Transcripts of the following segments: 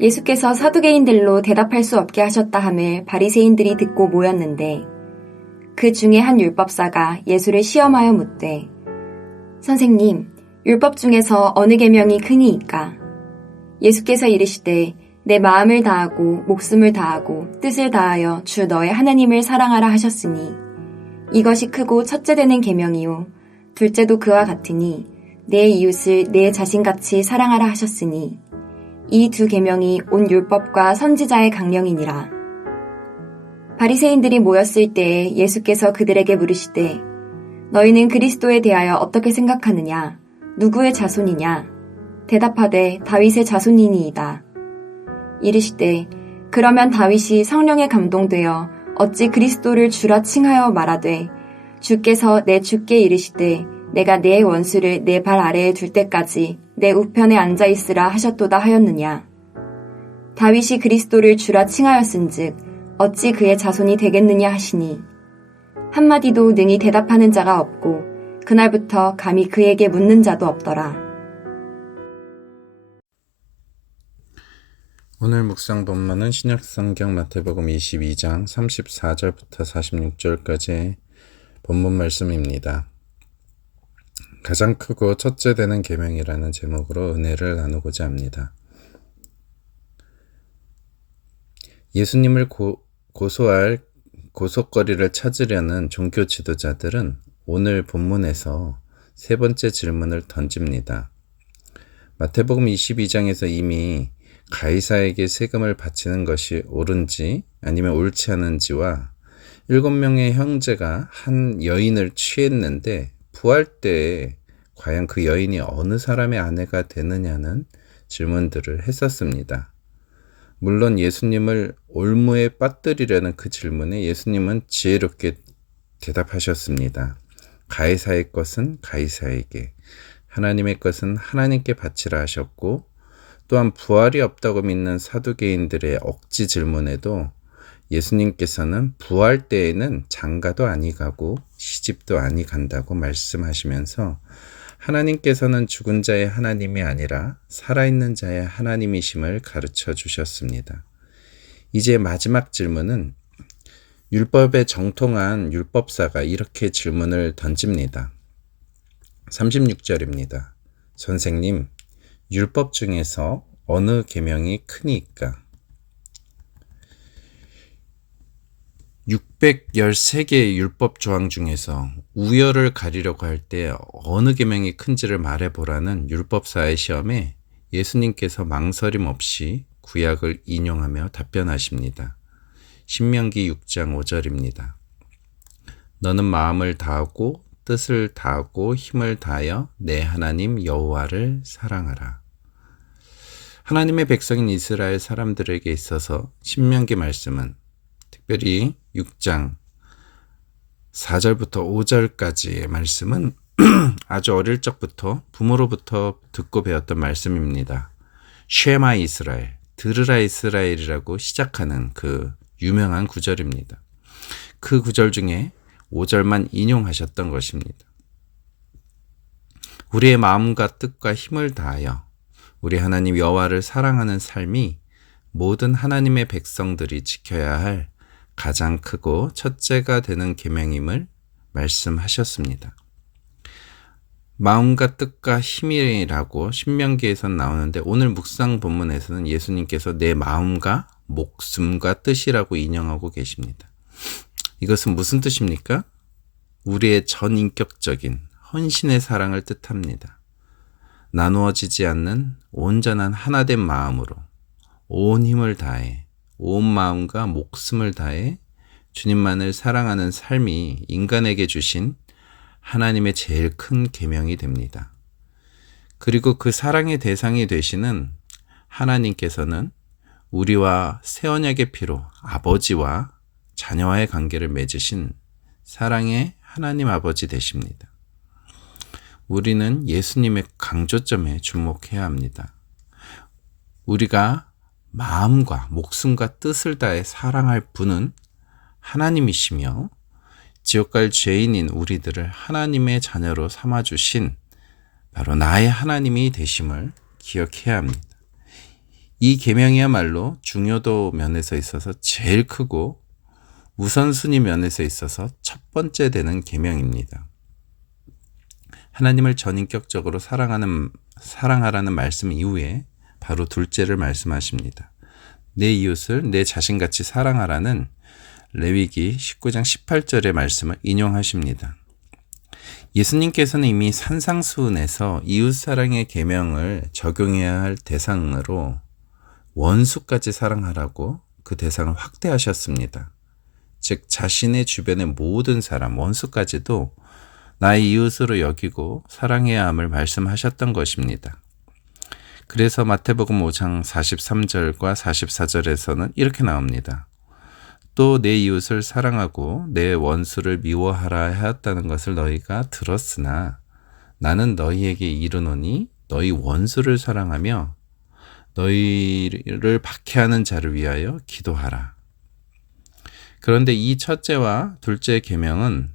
예수께서 사두개인들로 대답할 수 없게 하셨다 함을 바리새인들이 듣고 모였는데 그 중에 한 율법사가 예수를 시험하여 묻되 선생님, 율법 중에서 어느 계명이 크니이까? 예수께서 이르시되 내 마음을 다하고 목숨을 다하고 뜻을 다하여 주 너의 하나님을 사랑하라 하셨으니 이것이 크고 첫째 되는 계명이요 둘째도 그와 같으니 내 이웃을 내 자신같이 사랑하라 하셨으니 이 두 계명이 온 율법과 선지자의 강령이니라. 바리새인들이 모였을 때에 예수께서 그들에게 물으시되 너희는 그리스도에 대하여 어떻게 생각하느냐? 누구의 자손이냐? 대답하되 다윗의 자손이니이다. 이르시되 그러면 다윗이 성령에 감동되어 어찌 그리스도를 주라 칭하여 말하되 주께서 내 주께 이르시되 내가 내 원수를 내 발 아래에 둘 때까지 내 우편에 앉아 있으라 하셨도다 하였느냐. 다윗이 그리스도를 주라 칭하였은즉 어찌 그의 자손이 되겠느냐 하시니 한마디도 능히 대답하는 자가 없고 그날부터 감히 그에게 묻는 자도 없더라. 오늘 묵상 본문은 신약성경 마태복음 22장 34절부터 46절까지의 본문 말씀입니다. 가장 크고 첫째 되는 계명이라는 제목으로 은혜를 나누고자 합니다. 예수님을 고소할 고속거리를 찾으려는 종교 지도자들은 오늘 본문에서 세 번째 질문을 던집니다. 마태복음 22장에서 이미 가이사에게 세금을 바치는 것이 옳은지 아니면 옳지 않은지와 7명의 형제가 한 여인을 취했는데 부활 때에 과연 그 여인이 어느 사람의 아내가 되느냐는 질문들을 했었습니다. 물론 예수님을 올무에 빠뜨리려는 그 질문에 예수님은 지혜롭게 대답하셨습니다. 가이사의 것은 가이사에게, 하나님의 것은 하나님께 바치라 하셨고, 또한 부활이 없다고 믿는 사두개인들의 억지 질문에도 예수님께서는 부활 때에는 장가도 아니 가고 시집도 아니 간다고 말씀하시면서 하나님께서는 죽은 자의 하나님이 아니라 살아있는 자의 하나님이심을 가르쳐 주셨습니다. 이제 마지막 질문은 율법에 정통한 율법사가 이렇게 질문을 던집니다. 36절입니다. 선생님, 율법 중에서 어느 계명이 크니까? 613개의 율법 조항 중에서 우열을 가리려고 할 때 어느 계명이 큰지를 말해보라는 율법사의 시험에 예수님께서 망설임 없이 구약을 인용하며 답변하십니다. 신명기 6장 5절입니다. 너는 마음을 다하고 뜻을 다하고 힘을 다하여 내 하나님 여호와를 사랑하라. 하나님의 백성인 이스라엘 사람들에게 있어서 신명기 말씀은 특별히 6장 4절부터 5절까지의 말씀은 아주 어릴 적부터 부모로부터 듣고 배웠던 말씀입니다. 쉐마 이스라엘, 들으라 이스라엘이라고 시작하는 그 유명한 구절입니다. 그 구절 중에 5절만 인용하셨던 것입니다. 우리의 마음과 뜻과 힘을 다하여 우리 하나님 여호와를 사랑하는 삶이 모든 하나님의 백성들이 지켜야 할 가장 크고 첫째가 되는 계명임을 말씀하셨습니다. 마음과 뜻과 힘이라고 신명기에선 나오는데 오늘 묵상 본문에서는 예수님께서 내 마음과 목숨과 뜻이라고 인용하고 계십니다. 이것은 무슨 뜻입니까? 우리의 전인격적인 헌신의 사랑을 뜻합니다. 나누어지지 않는 온전한 하나된 마음으로 온 힘을 다해 온 마음과 목숨을 다해 주님만을 사랑하는 삶이 인간에게 주신 하나님의 제일 큰 계명이 됩니다. 그리고 그 사랑의 대상이 되시는 하나님께서는 우리와 새 언약의 피로 아버지와 자녀와의 관계를 맺으신 사랑의 하나님 아버지 되십니다. 우리는 예수님의 강조점에 주목해야 합니다. 우리가 마음과 목숨과 뜻을 다해 사랑할 분은 하나님이시며 지옥 갈 죄인인 우리들을 하나님의 자녀로 삼아주신 바로 나의 하나님이 되심을 기억해야 합니다. 이 계명이야말로 중요도 면에서 있어서 제일 크고 우선순위 면에서 있어서 첫 번째 되는 계명입니다. 하나님을 전인격적으로 사랑하라는 말씀 이후에 바로 둘째를 말씀하십니다. 내 이웃을 내 자신같이 사랑하라는 레위기 19장 18절의 말씀을 인용하십니다. 예수님께서는 이미 산상수훈에서 이웃사랑의 계명을 적용해야 할 대상으로 원수까지 사랑하라고 그 대상을 확대하셨습니다. 즉 자신의 주변의 모든 사람, 원수까지도 나의 이웃으로 여기고 사랑해야 함을 말씀하셨던 것입니다. 그래서 마태복음 5장 43절과 44절에서는 이렇게 나옵니다. 또 내 이웃을 사랑하고 내 원수를 미워하라 하였다는 것을 너희가 들었으나 나는 너희에게 이르노니 너희 원수를 사랑하며 너희를 박해하는 자를 위하여 기도하라. 그런데 이 첫째와 둘째 계명은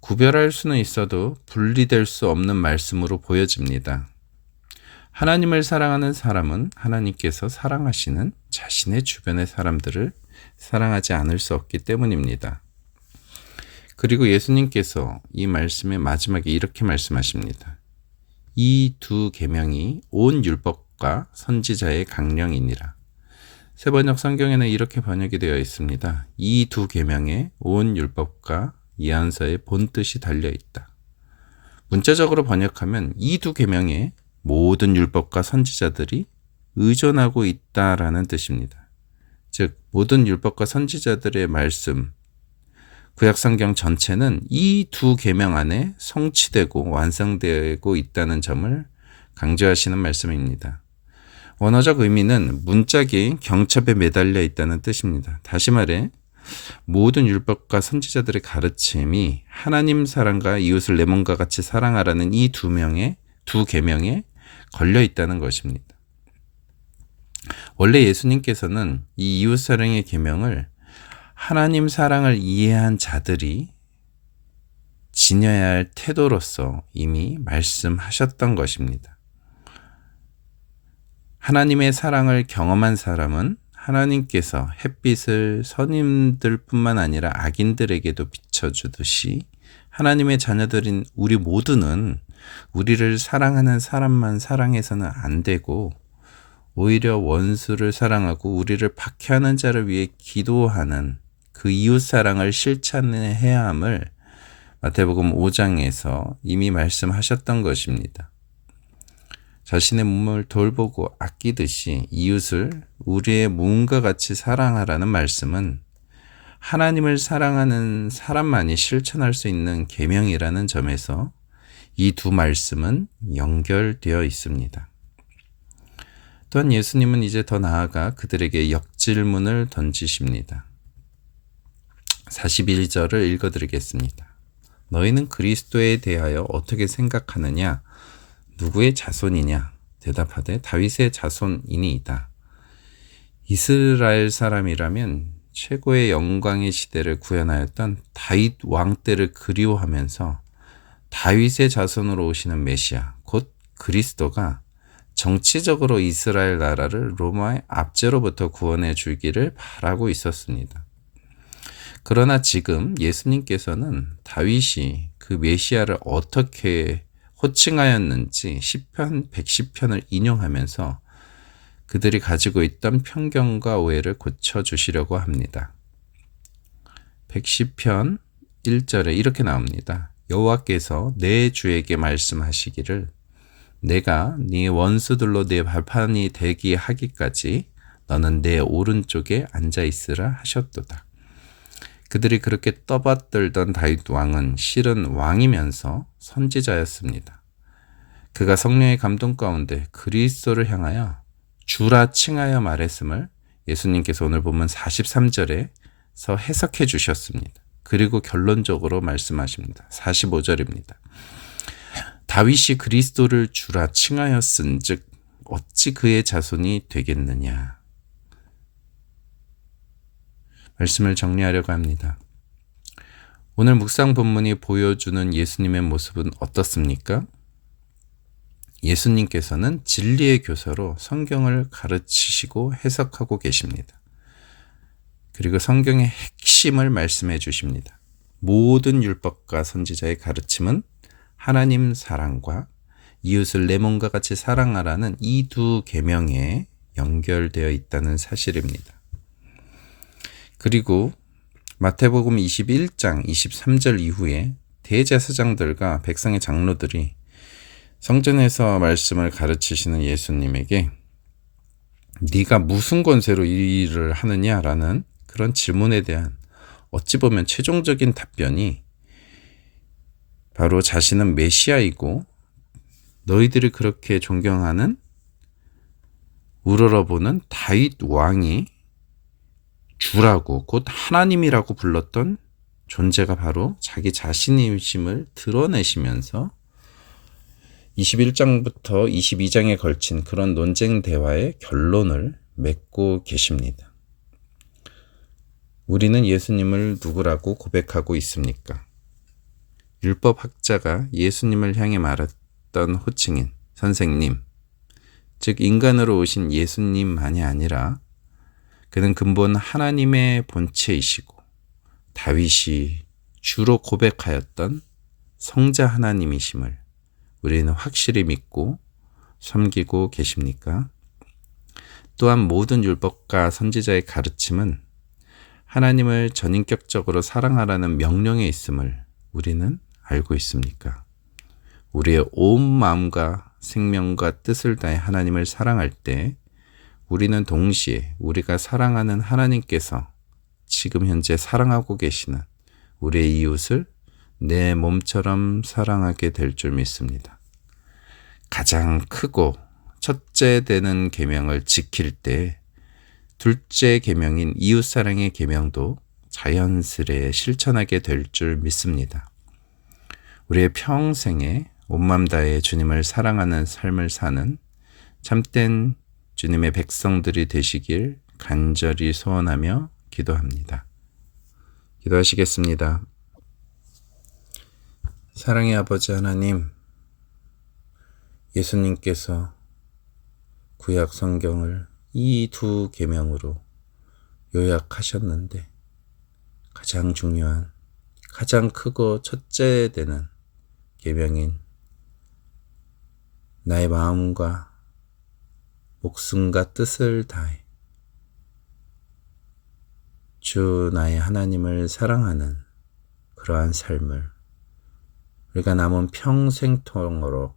구별할 수는 있어도 분리될 수 없는 말씀으로 보여집니다. 하나님을 사랑하는 사람은 하나님께서 사랑하시는 자신의 주변의 사람들을 사랑하지 않을 수 없기 때문입니다. 그리고 예수님께서 이 말씀의 마지막에 이렇게 말씀하십니다. 이 두 계명이 온 율법과 선지자의 강령이니라. 세번역 성경에는 이렇게 번역이 되어 있습니다. 이 두 계명에 온 율법과 예언서의 본뜻이 달려 있다. 문자적으로 번역하면 이 두 계명에 모든 율법과 선지자들이 의존하고 있다라는 뜻입니다. 즉 모든 율법과 선지자들의 말씀, 구약성경 전체는 이 두 계명 안에 성취되고 완성되고 있다는 점을 강조하시는 말씀입니다. 원어적 의미는 문짝이 경첩에 매달려 있다는 뜻입니다. 다시 말해 모든 율법과 선지자들의 가르침이 하나님 사랑과 이웃을 내 몸과 같이 사랑하라는 이 두 계명에 걸려 있다는 것입니다. 원래 예수님께서는 이 이웃 사랑의 계명을 하나님 사랑을 이해한 자들이 지녀야 할 태도로서 이미 말씀하셨던 것입니다. 하나님의 사랑을 경험한 사람은 하나님께서 햇빛을 선인들뿐만 아니라 악인들에게도 비춰주듯이 하나님의 자녀들인 우리 모두는 우리를 사랑하는 사람만 사랑해서는 안 되고 오히려 원수를 사랑하고 우리를 박해하는 자를 위해 기도하는 그 이웃 사랑을 실천해야 함을 마태복음 5장에서 이미 말씀하셨던 것입니다. 자신의 몸을 돌보고 아끼듯이 이웃을 우리의 몸과 같이 사랑하라는 말씀은 하나님을 사랑하는 사람만이 실천할 수 있는 계명이라는 점에서 이 두 말씀은 연결되어 있습니다. 또한 예수님은 이제 더 나아가 그들에게 역질문을 던지십니다. 41절을 읽어드리겠습니다. 너희는 그리스도에 대하여 어떻게 생각하느냐? 누구의 자손이냐? 대답하되 다윗의 자손이니이다. 이스라엘 사람이라면 최고의 영광의 시대를 구현하였던 다윗 왕 때를 그리워하면서 다윗의 자손으로 오시는 메시아, 곧 그리스도가 정치적으로 이스라엘 나라를 로마의 압제로부터 구원해 주기를 바라고 있었습니다. 그러나 지금 예수님께서는 다윗이 그 메시아를 어떻게 호칭하였는지 시편 110편을 인용하면서 그들이 가지고 있던 편견과 오해를 고쳐주시려고 합니다. 110편 1절에 이렇게 나옵니다. 여호와께서 내 주에게 말씀하시기를 내가 네 원수들로 네 발판이 되게 하기까지 너는 내 오른쪽에 앉아있으라 하셨도다. 그들이 그렇게 떠받들던 다윗 왕은 실은 왕이면서 선지자였습니다. 그가 성령의 감동 가운데 그리스도를 향하여 주라 칭하여 말했음을 예수님께서 오늘 보면 43절에서 해석해 주셨습니다. 그리고 결론적으로 말씀하십니다. 45절입니다. 다윗이 그리스도를 주라 칭하였은즉 어찌 그의 자손이 되겠느냐. 말씀을 정리하려고 합니다. 오늘 묵상 본문이 보여주는 예수님의 모습은 어떻습니까? 예수님께서는 진리의 교사로 성경을 가르치시고 해석하고 계십니다. 그리고 성경의 핵심을 말씀해 주십니다. 모든 율법과 선지자의 가르침은 하나님 사랑과 이웃을 내 몸과 같이 사랑하라는 이 두 계명에 연결되어 있다는 사실입니다. 그리고 마태복음 21장 23절 이후에 대제사장들과 백성의 장로들이 성전에서 말씀을 가르치시는 예수님에게 네가 무슨 권세로 이 일을 하느냐라는 그런 질문에 대한 어찌 보면 최종적인 답변이 바로 자신은 메시아이고 너희들이 그렇게 존경하는 우러러보는 다윗 왕이 주라고 곧 하나님이라고 불렀던 존재가 바로 자기 자신이심을 드러내시면서 21장부터 22장에 걸친 그런 논쟁 대화의 결론을 맺고 계십니다. 우리는 예수님을 누구라고 고백하고 있습니까? 율법학자가 예수님을 향해 말했던 호칭인 선생님, 즉 인간으로 오신 예수님만이 아니라 그는 근본 하나님의 본체이시고 다윗이 주로 고백하였던 성자 하나님이심을 우리는 확실히 믿고 섬기고 계십니까? 또한 모든 율법과 선지자의 가르침은 하나님을 전인격적으로 사랑하라는 명령에 있음을 우리는 알고 있습니까? 우리의 온 마음과 생명과 뜻을 다해 하나님을 사랑할 때 우리는 동시에 우리가 사랑하는 하나님께서 지금 현재 사랑하고 계시는 우리의 이웃을 내 몸처럼 사랑하게 될 줄 믿습니다. 가장 크고 첫째 되는 계명을 지킬 때 둘째 계명인 이웃사랑의 계명도 자연스레 실천하게 될 줄 믿습니다. 우리의 평생에 온맘 다해 주님을 사랑하는 삶을 사는 참된 주님의 백성들이 되시길 간절히 소원하며 기도합니다. 기도하시겠습니다. 사랑의 아버지 하나님, 예수님께서 구약 성경을 이 두 계명으로 요약하셨는데 가장 중요한, 가장 크고 첫째 되는 계명인 나의 마음과 목숨과 뜻을 다해 주 나의 하나님을 사랑하는 그러한 삶을 우리가 남은 평생토록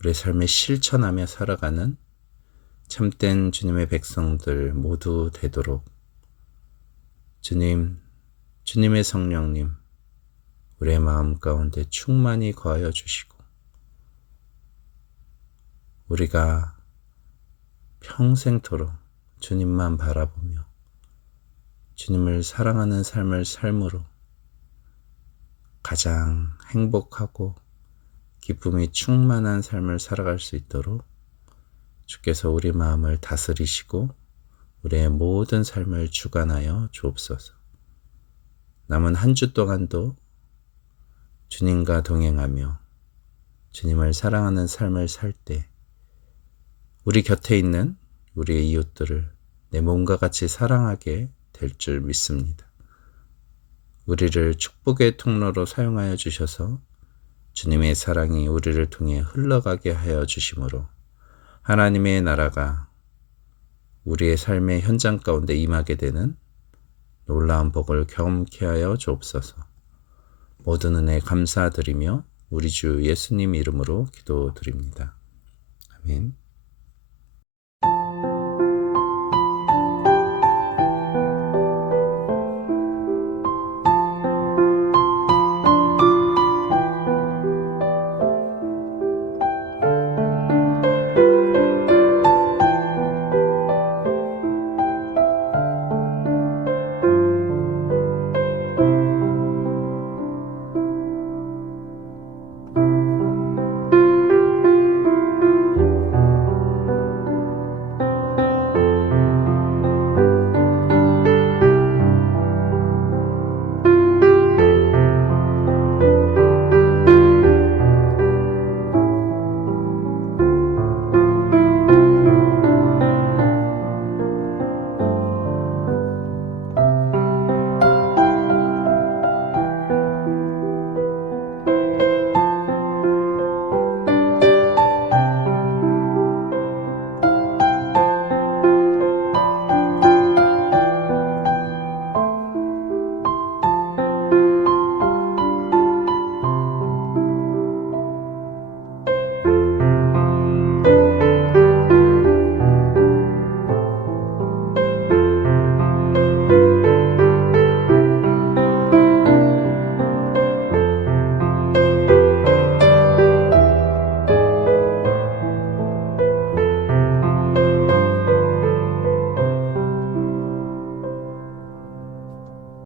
우리의 삶에 실천하며 살아가는 참된 주님의 백성들 모두 되도록 주님, 주님의 성령님 우리의 마음 가운데 충만히 거하여 주시고 우리가 평생토록 주님만 바라보며 주님을 사랑하는 삶을 삶으로 가장 행복하고 기쁨이 충만한 삶을 살아갈 수 있도록 주께서 우리 마음을 다스리시고 우리의 모든 삶을 주관하여 주옵소서. 남은 한 주 동안도 주님과 동행하며 주님을 사랑하는 삶을 살 때 우리 곁에 있는 우리의 이웃들을 내 몸과 같이 사랑하게 될 줄 믿습니다. 우리를 축복의 통로로 사용하여 주셔서 주님의 사랑이 우리를 통해 흘러가게 하여 주심으로 하나님의 나라가 우리의 삶의 현장 가운데 임하게 되는 놀라운 복을 경험케 하여 주옵소서. 모든 은혜 감사드리며 우리 주 예수님 이름으로 기도드립니다. 아멘.